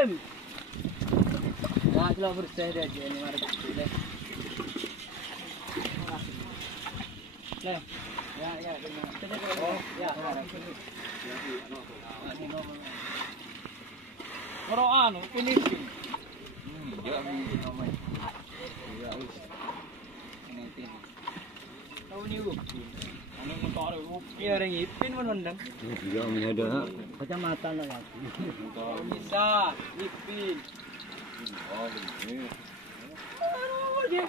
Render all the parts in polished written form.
Lim. Ya, kalau bersih dia je ni mari tak boleh. Lim. Ya, ya, oh, ya. Orang anu finishing. Ya, namanya. Ya, wis. Ini. Tahu ni u. Anu motor u. Ya, orang ipin pun mendang. Ya, ada. Kecamatan lah. Bisa, ipin. Oh, ini. Oh, dia.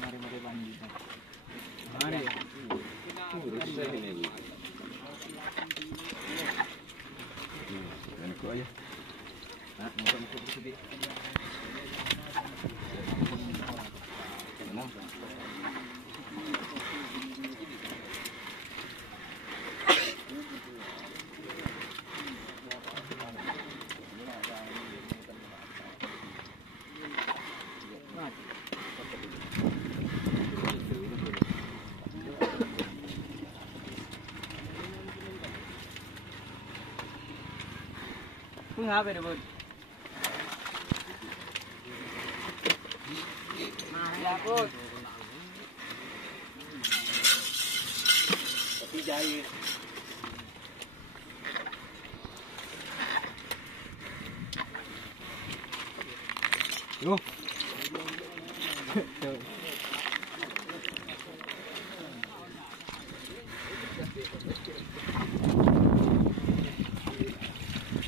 Mari banjir. Mari. Aku aja. Nah, muka sedikit. Pun apa dia buat? Ya pun. Tapi jahit. Yo.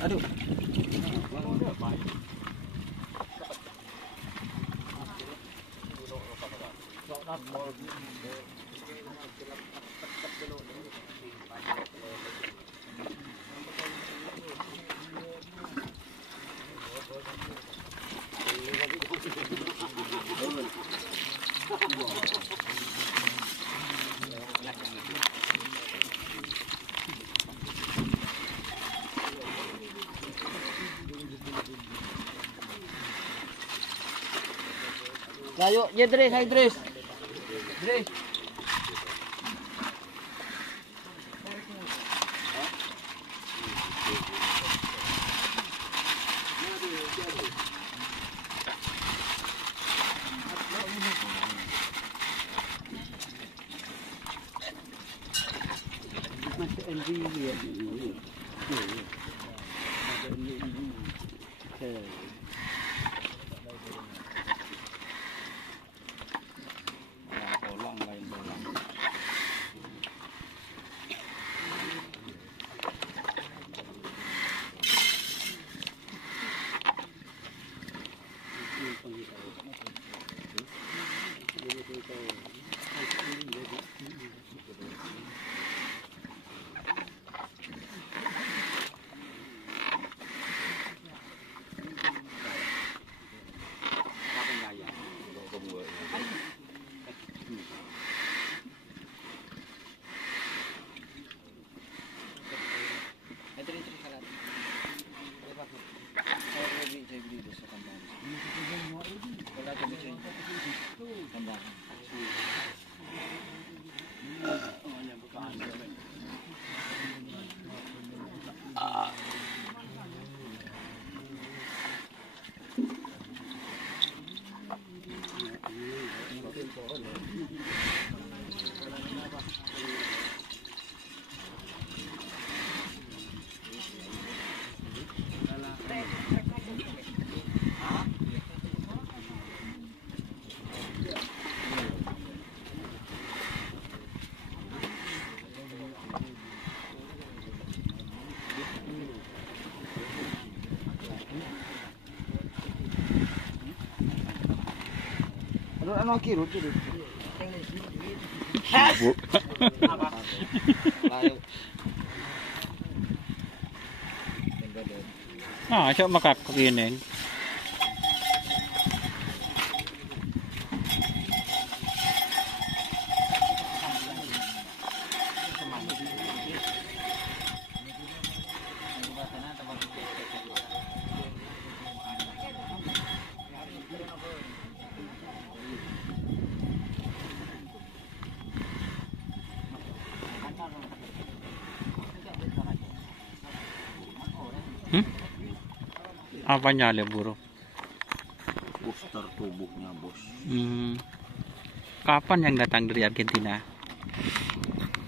Aduh. Ayo, ya Dres, ayo Dres. Dres. Masih NG ya. Ano kiro dito? Sibuk. Ah, siya makakakinig. Apanya ada buruk? Booster tubuhnya bos. Kapan yang datang dari Argentina?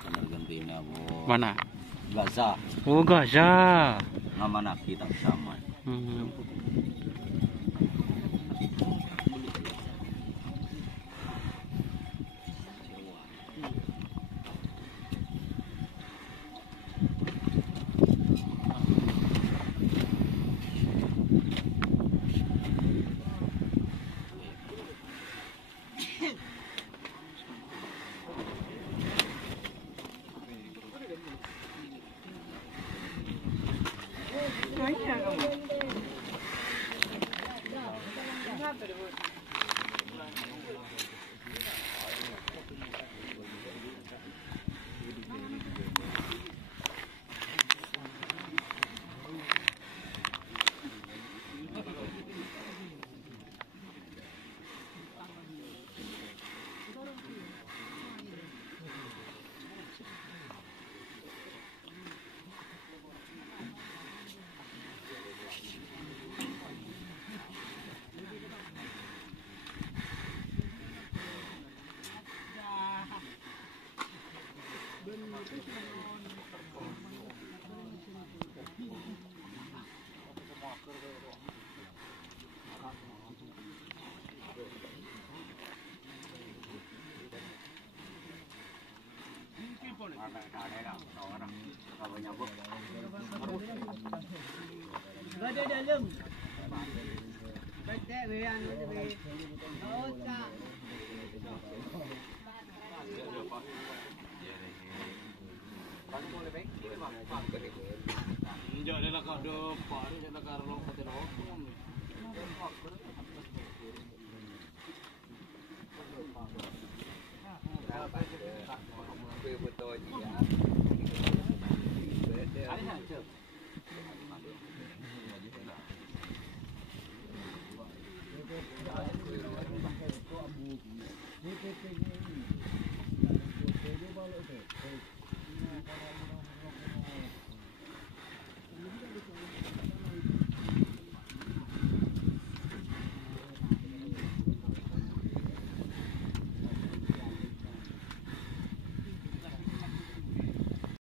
Kan Argentina bos. Mana? Gaza. Oh, Gaza. Nama kita sama. Ada dalam. Baca wean we. Oh, tak. Jangan nak ada paru, jangan nak arlo pakai rokok. Ini